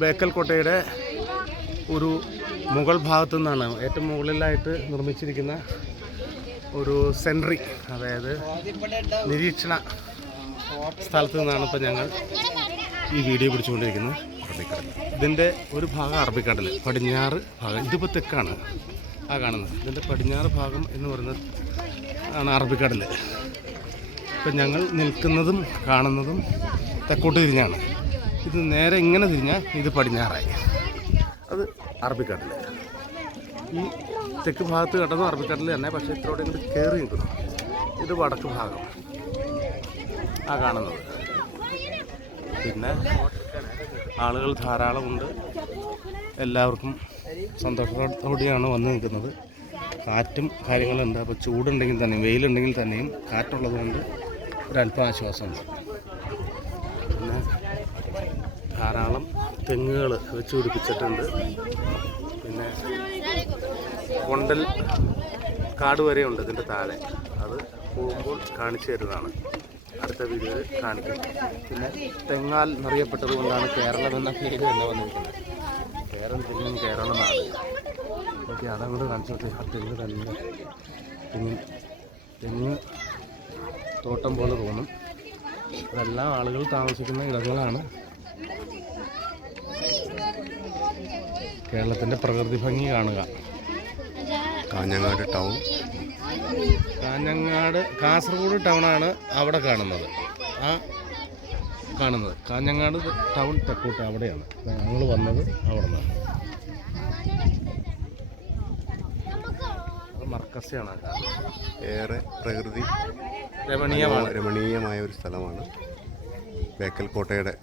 ബേക്കൽ കോട്ടയുടെ ഒരു മുകൾ ഭാഗത്തു നിന്നാണ് ഏറ്റവും മുകളിലായിട്ട് നിർമ്മിച്ചിരിക്കുന്ന ഒരു സെൻട്രി അതായത് നിരീക്ഷണ സ്ഥലത്തു നിന്നാണ് ഇപ്പോൾ ഞങ്ങൾ ഈ വീഡിയോ പിടിച്ചുകൊണ്ടിരിക്കുന്നത്. അറബിക്കടൽ. ഇതിന്റെ ഒരു ഭാഗം അറബിക്കടൽ പടിഞ്ഞാറ് ഭാഗം. ഇതിപ്പോൾ തെക്കാണ് ആ കാണുന്നത്. ഇതിന്റെ പടിഞ്ഞാറ് ഭാഗം എന്ന് പറയുന്നത് ആണ് അറബിക്കടൽ. ഇപ്പം ഞങ്ങൾ നിൽക്കുന്നതും കാണുന്നതും തെക്കോട്ട് തിരിഞ്ഞാണ്. ഇത് നേരെ ഇങ്ങനെ തിരിഞ്ഞാൽ ഇത് പടിഞ്ഞാറായി. അത് അറബിക്കടൽ ഈ തെക്ക് ഭാഗത്ത് കിടന്നു അറബിക്കടൽ തന്നെ പക്ഷേ ഇത്രയോടെ ഇങ്ങോട്ട് കയറി നിൽക്കുന്നു ഇത് വടക്ക് ഭാഗം. ആ കാണുന്നത്. പിന്നെ ആളുകൾ ധാരാളമുണ്ട്. എല്ലാവർക്കും സന്തോഷത്തോടെയാണ് വന്നു നിൽക്കുന്നത്. കാറ്റും കാര്യങ്ങളുണ്ട്. അപ്പോൾ ചൂടുണ്ടെങ്കിൽ തന്നെയും വെയിലുണ്ടെങ്കിൽ തന്നെയും കാറ്റുള്ളത് കൊണ്ട് ഒരല്പം ആശ്വാസമുണ്ട് പിന്നെ ധാരാളം തെങ്ങുകൾ വെച്ച് പിടിപ്പിച്ചിട്ടുണ്ട്. പിന്നെ കൊണ്ടൽ കാട് വരെ ഉണ്ട് ഇതിന്റെ താഴെ. അത് പോകുമ്പോൾ കാണിച്ചു തരുന്നതാണ്. അടുത്ത വീഡിയോയിൽ കാണിക്കും. പിന്നെ തെങ്ങാൽ നിറയപ്പെട്ടത് കൊണ്ടാണ് കേരളം എന്ന പേര് തന്നെ വന്നിരിക്കുന്നത്. കേരളം തെങ്ങും കേരളമാണ് നാട് ഓക്കെ അതങ്ങോട്ട് കാണിച്ചോട്ടെ ആ തെങ്ങ് തന്നെ. തെങ്ങ് തെങ്ങ് തോട്ടം പോലെ തോന്നും. അതെല്ലാം ആളുകൾ താമസിക്കുന്ന ഇടങ്ങളാണ്. കേരളത്തിന്റെ പ്രകൃതി ഭംഗി കാണുക. കാഞ്ഞങ്ങാട് ടൗൺ. കാഞ്ഞങ്ങാട് കാസർഗോഡ് ടൗണാണ് അവിടെ കാണുന്നത്. ആ കാണുന്നത്. കാഞ്ഞങ്ങാട് ടൗൺ തെക്കോട്ട് അവിടെയാണ്. ഞങ്ങൾ വന്നത് അവിടെ നിന്നാണ് മർക്കസയാണ്. ഏറെ പ്രകൃതി രമണീയമാണ്. രമണീയമായ ഒരു സ്ഥലമാണ്. ബേക്കൽ കോട്ടയുടെ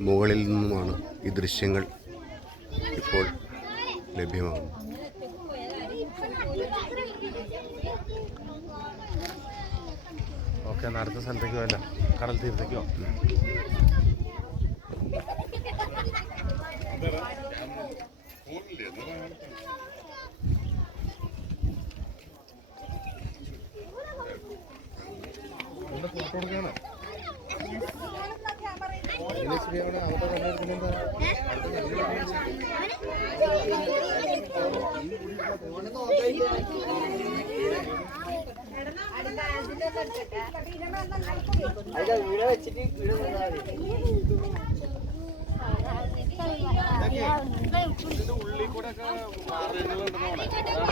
മുകളിൽ നിന്നുമാണ് ഈ ദൃശ്യങ്ങൾ ഇപ്പോൾ ലഭ്യമാകുന്നത് ഓക്കെ എന്നാൽ അടുത്ത സ്ഥലത്തേക്കോ അല്ല കടൽ തീരത്തേക്കോ ഇവിടെ ശരിയാണ് അവിടെ കൊണ്ടുവരുന്നത് ഇതിന്റെ ഉള്ളിൽ കൂടെ ഒക്കെ മാറിയിട്ടുണ്ടെന്ന്